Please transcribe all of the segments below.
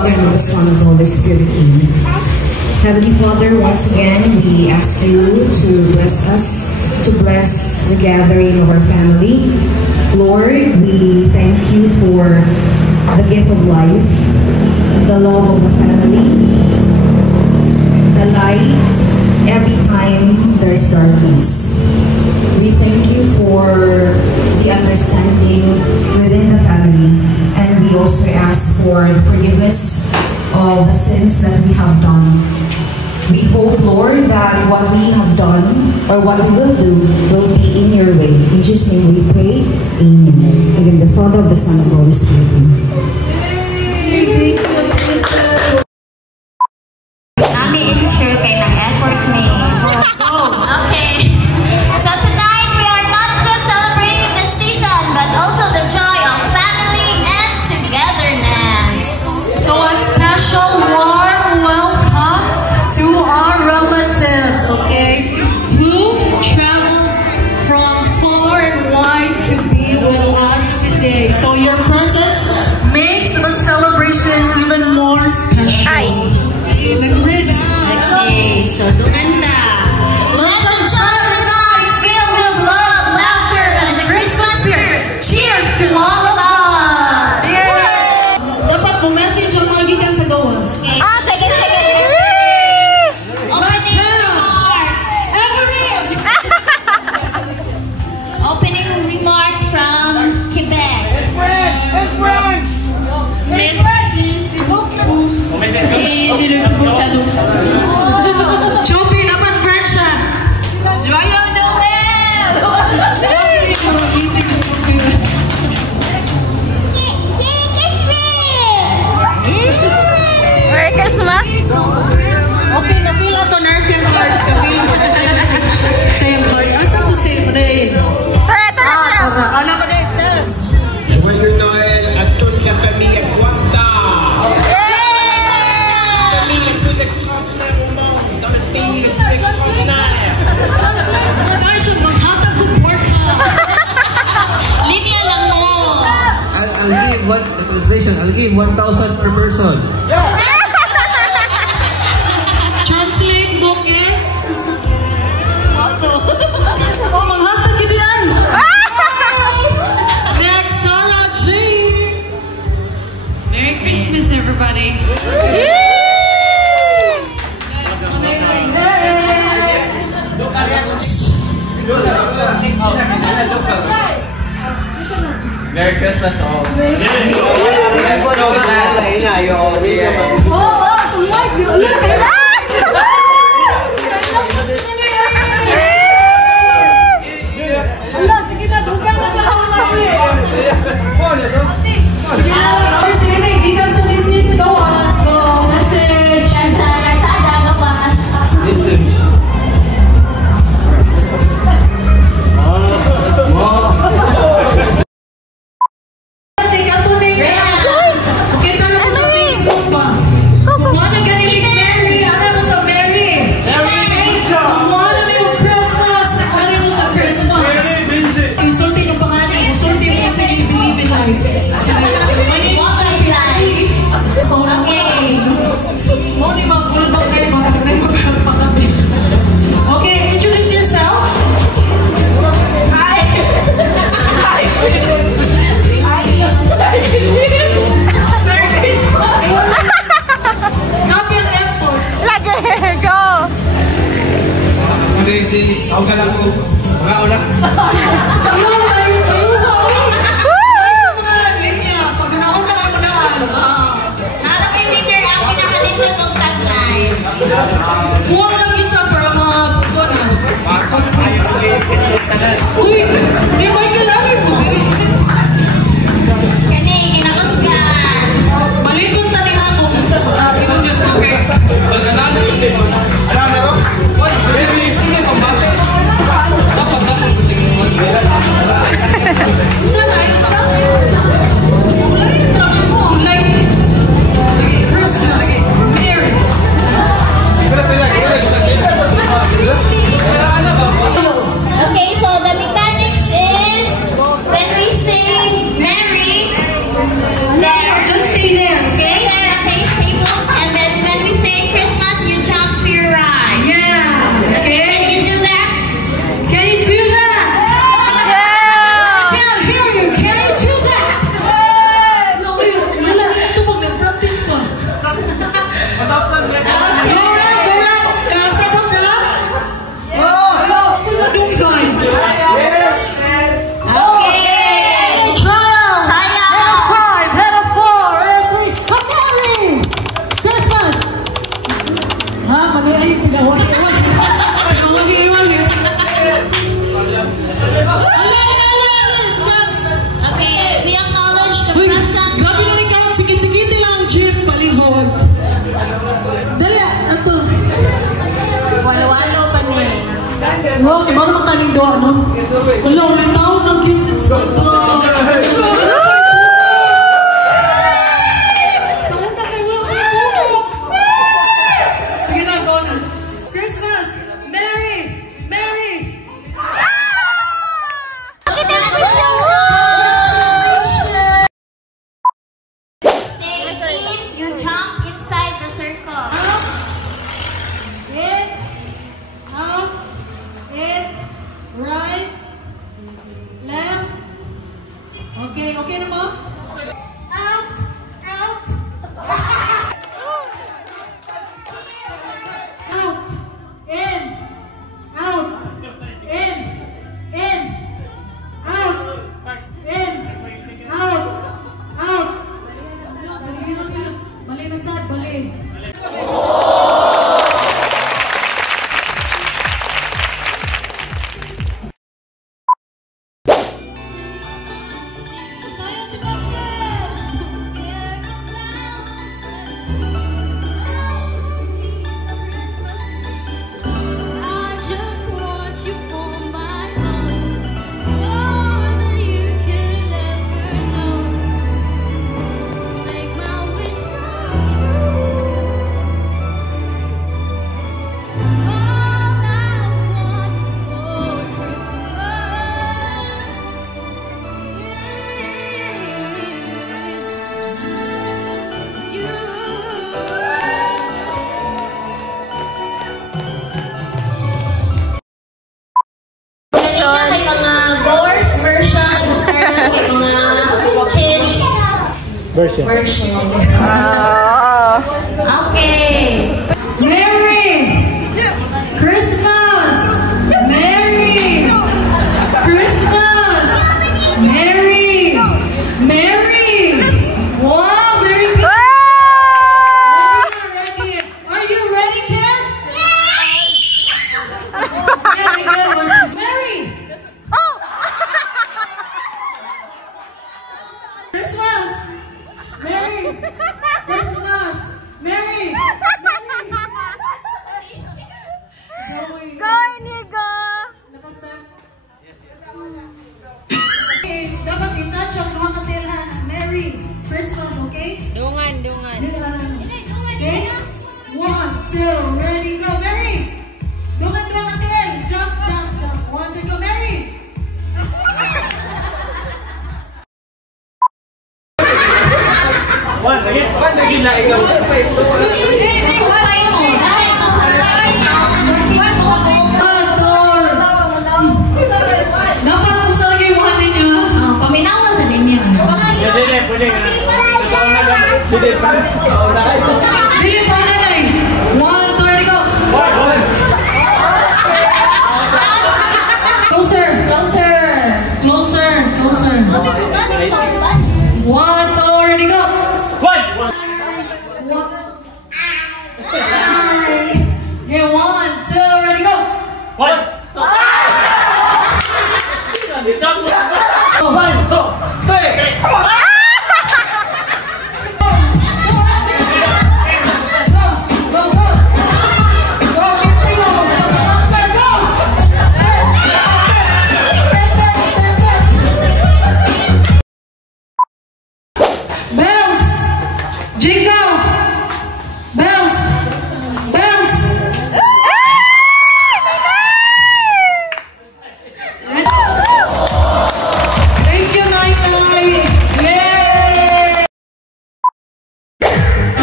Father, and of the Son, and of the Holy Spirit. Amen. Heavenly Father, once again, we ask you to bless us, to bless the gathering of our family. Lord, we thank you for the gift of life, the love of the family, the light every time there's darkness. We thank you for the understanding within the family, and we also ask for the forgiveness of the sins that we have done. We hope, Lord, that what we have done or what we will do will be in your way. In Jesus' name we pray. Amen. Again, the Father, of the Son, and of the Holy Spirit. Nami, i-share kayo ng effort ni. Okay. So tonight, we are not just celebrating the season, but also the joy of family and togetherness. So a special warm welcome to our relatives, okay, who traveled from far and wide to be with us today. So your presence makes the celebration even more special. Okay, so doon na. Let's enjoy the night filled with love, laughter, and the Christmas spirit. Cheers to all of us! Dapat mo message ang mga gikan sa gawas. Sige. Opening remarks from Quebec. Choppy, dapat French siya. Joyeux Noël! Easy to Merry Christmas! okay, na-feel to nursing card. Na-feel ko na siya message. Same card. Asap to same pa rin. Tara! Ano pa rin, sir? Joyeux Noël à toute la famille à Guanta. La famille la plus extraordinaire au monde, dans le pays le plus extraordinaire. Ay, siya, maghatag ko porta. Linya lang mo! I'll give what the translation. I'll give 1,000 per person. Translate mo, okay? Oh, maghatag yun yan. Next, Sarah G. Merry Christmas, everybody. Merry Christmas all. I'm so glad you're all here. Okay, introduce yourself. Copy and effort. Okay, si ako ka lang ko. Mga ulat. Harap yung winner ang pinakalindot ng tagline. Huwag lang isa para mga uy, di ba kailangan mo? Kasi kinakusgan. Malikot na rin ako. Sa Diyos ko kay. Alam na ko? Baby, hindi ko mate. Dapat ako tingin mo. Saan ay? Like Christmas, Merry. Okay, so the mechanics Wala, ritaw ng kids at sige na, go na. Christmas! Merry! Merry! Say in, you jump inside the circle. In, out, in, right, left. Okay, okay na mo? Out, out. Out, in, out, in, out, in, out, out. Bali na sad, bali. Kay mga Gores version, kay mga kids version. Okay. Merry Christmas! Merry Christmas! Merry! Merry! Wow, very good! Ready? Are you ready, kids? Very good. Merry! Christmas! Merry! Christmas! Merry! Go, Inigo! Okay, dapat i-touch ang mga katilan. Merry Christmas, okay? Dungan. Okay? 1, 2, ready, go! Merry! Dungan katil! Jump, jump, jump. 1, 2, go! Merry! Masumpay mo. Dahil masumpay mo. Ador! Dapat kung saan kayo mukha ninyo. Paminawan sa ninyo. Dili pa na lang. 1, 2, ready, go! Closer! Closer. Closer! Closer! 1, 2, ready, go! Okay, 1, 2, ready, go! Bounce! Jingle! Bounce! Bounce! Thank you, Nai. Yay!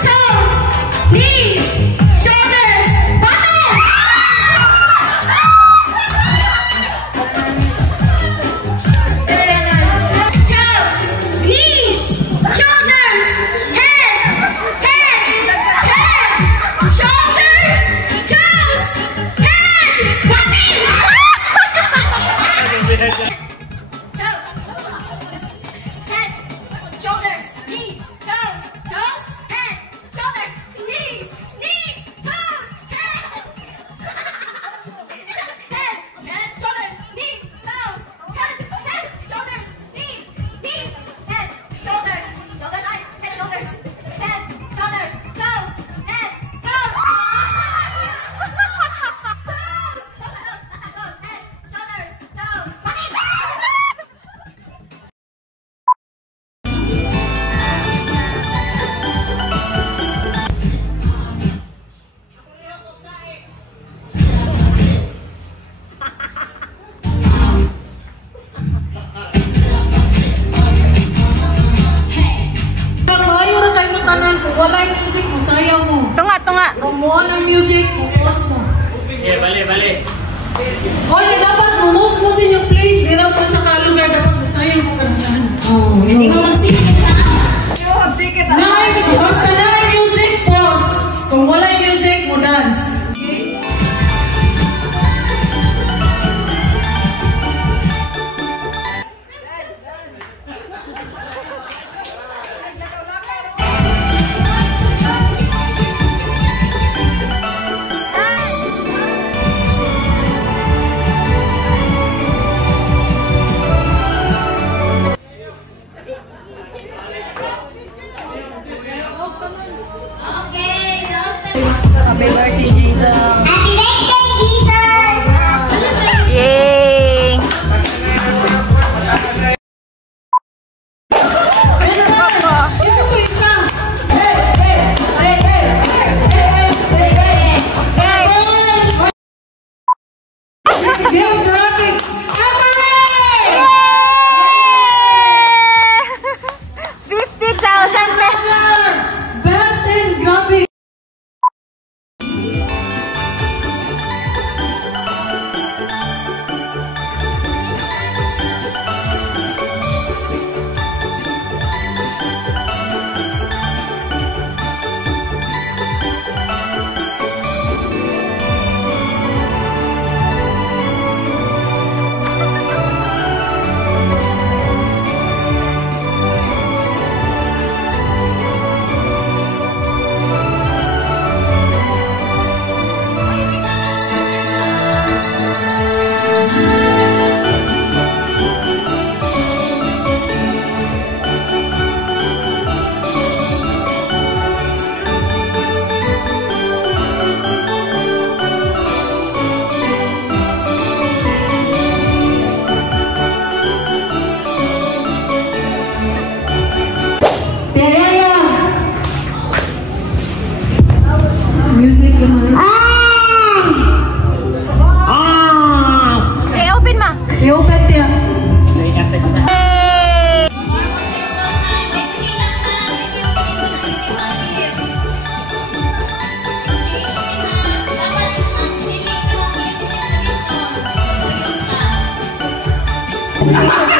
Toes, knees, shoulders, buttocks. Toes, knees, shoulders, head, shoulders, toes, head, body. Toes, head, shoulders, knees, toes, head, shoulders, knees, toes, head, shoulders, knees, toes, head, shoulders, knees, head, shoulders, eye, head, shoulders, toes, head, toes. Toes, head, shoulders, toes, body. oras mo. Okay, bali. Oy, dapat move mo sa inyong place. Di na po sa kalugar. Dapat sayang mo kanaan. Oh, hindi ko mag-singit ha? Basta na yung music, pause. Kung wala yung music, mo dance. Okay? Okay, Happy birthday, Jesus. Yay! Isa to isa. Give traffic. Best in Gabi. Music naman. I-open ma. I-open niya. Dapat